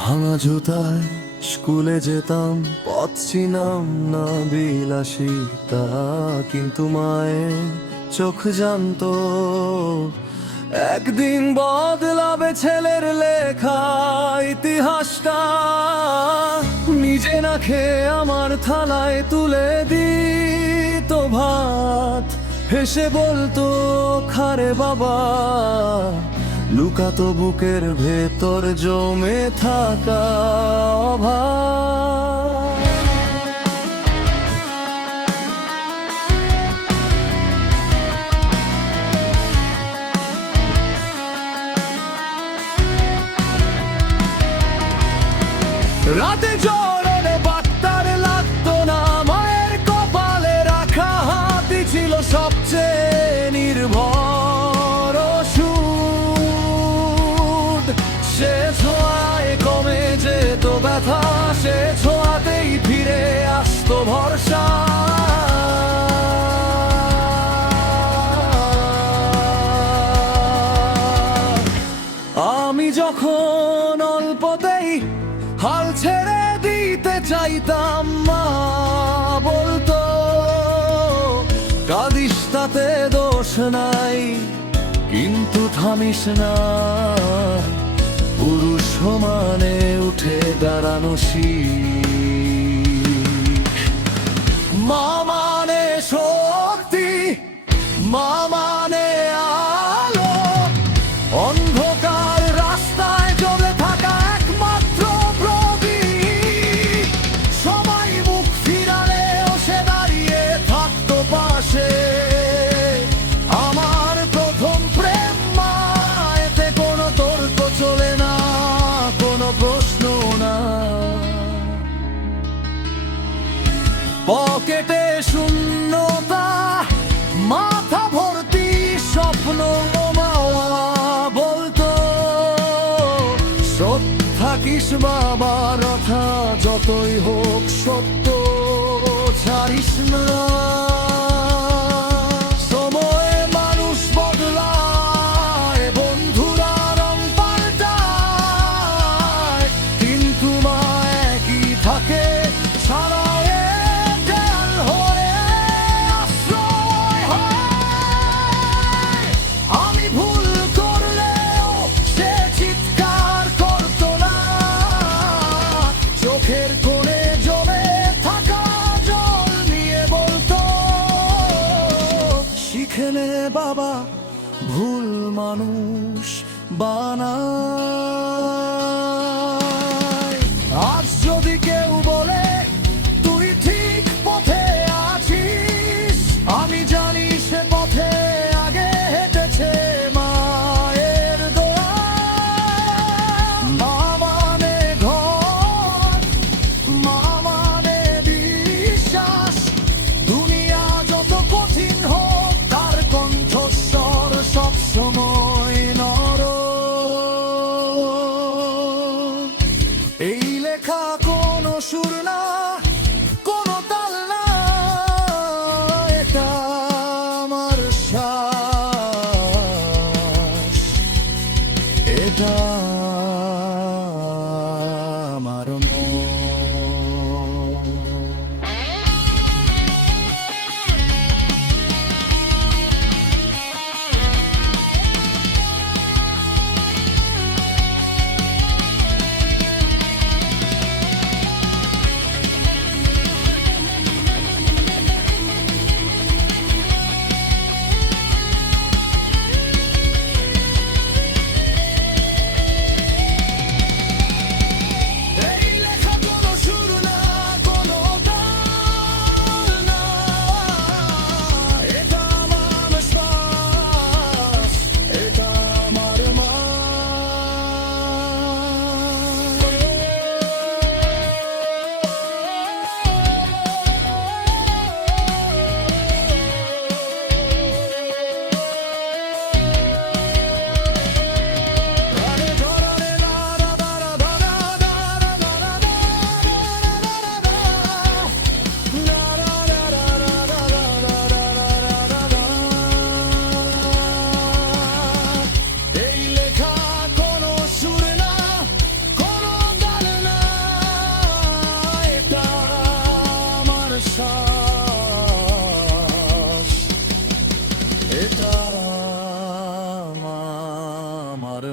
ভাঙা জুতায় স্কুলে যেতাম, পথ চিনাম না বিলাসিতা, কিন্তু মায়ের চোখ জানতো একদিন বদলাবে ছেলের লেখা ইতিহাসটা। নিজে না খেয়ে আমার থালায় তুলে দিত ভাত, হেসে বলতো খারে বাবা, লুকাতো বুকের ভেতর জমে থাকা অভাব। রাতে জড়নে বার্তার লাগতো না, মায়ের কপালে রাখা হাতই ছিল সবচেয়ে নির্ভর ওষুধ। সে ছোঁয়ায় কমে যেত ব্যথা, সে ছোঁয়াতেই ফিরে আসতো ভরসা। আমি যখন অল্পতেই হাল ছেড়ে দিতে চাইতাম, মা বলতো কাঁদিস তাতে দোষ নাই, কিন্তু থামিস না, পুরুষ সমানে উঠে দাঁড়ানো শিখ। মা মানে শক্তি, মা মানে আলো, অন্ধকার রাস্তায় চলে থাকা একমাত্র প্রদীপ। সবাই মুখ ফিরালেও সে দাঁড়িয়ে থাকতো পাশে। আমার প্রথম প্রেম মা, এতে কোনো তর্ক চলে না, কোনো প্রশ্ন না। পকেটে শূন্যতা, মাথা ভর্তি স্বপ্ন, মা বলতো সৎ থাকিস বাবা, রথা যতই হোক সত্য ছাড়িস না। সময়ে মানুষ বদলায়, বন্ধুরা রং পাল্টায়, কিন্তু মা একই থাকে, ছাড়ায় দেয়াল হয়ে আশ্রয় হয়। আমি ভুল করলেও সে চিৎকার করতো না, চোখের কোণে জমে থাকা জল নিয়ে বলতো শিখে নে বাবা, ভুল মানুষ বানায়। আজ যদি কেউ বলে তুই ঠিক পথে আছিস, আমি জানি সে পথে আগে হেঁটেছে মায়ের দোয়া। মা মানে ঘর, মা মানে বিশ্বাস, দুনিয়া যত কঠিন হোক তার কণ্ঠস্বর সব সময় নরম। এই লেখা কোনো সুর না, কোনো তাল না, এটা আমার শ্বাস, এটা আমার মন। এটা আমার